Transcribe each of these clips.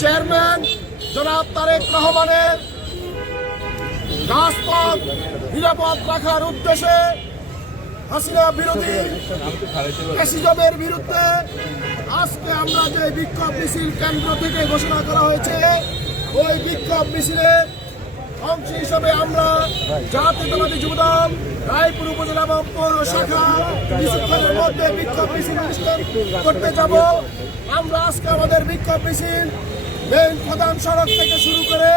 Chairman জনাব তারেক রহমানের রাজপথ নিরাপদ রাখার উদ্দেশ্যে হাসিনা বিরোধী ফ্যাসিজমের বিরুদ্ধে আজকে আমরা যে বিক্ষোভ মিছিল কেন্দ্র থেকে ঘোষণা করা হয়েছে, ওই বিক্ষোভ মিছিলের অংশ হিসাবে আমরা জাতীয়তাবাদী যুবদল রায়পুর উপজেলা এবং পৌর শাখা কিছুক্ষণের মধ্যে বিক্ষোভ মিছিল অনুষ্ঠান করতে যাব। আমরা আজকে আমাদের বিক্ষোভ মিছিল মেইন প্রধান সড়ক থেকে শুরু করে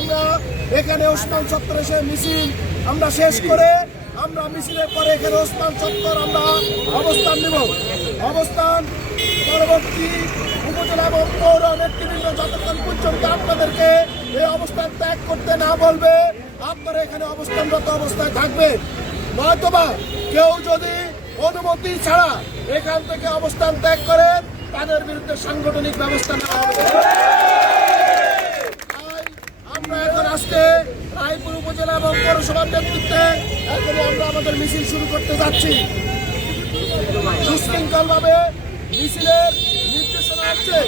আমরা এখানে ওসমান চত্বরে সে মিছিল আমরা শেষ করে আমরা মিছিলের পরে এখানে ওসমান চত্বর আমরা অবস্থান নেব। অবস্থান পরবর্তী উপজেলা এবং পৌর নেতৃবৃন্দ যতক্ষণ পর্যন্ত আপনাদেরকে এই অবস্থান ত্যাগ করতে না বলবে, আপনারা এখানে অবস্থানরত অবস্থায় থাকবেন। নয়তোবা কেউ যদি অনুমতি ছাড়া এখান থেকে অবস্থান ত্যাগ করেন, তাদের বিরুদ্ধে সাংগঠনিক ব্যবস্থা নেওয়া হবে। আমরা এখন আজকে রায়পুর উপজেলা এবং পৌরসভার নেতৃত্বে এখন আমরা আমাদের মিছিল শুরু করতে যাচ্ছি। সুশৃঙ্খলভাবে মিছিলের নির্দেশনা হচ্ছে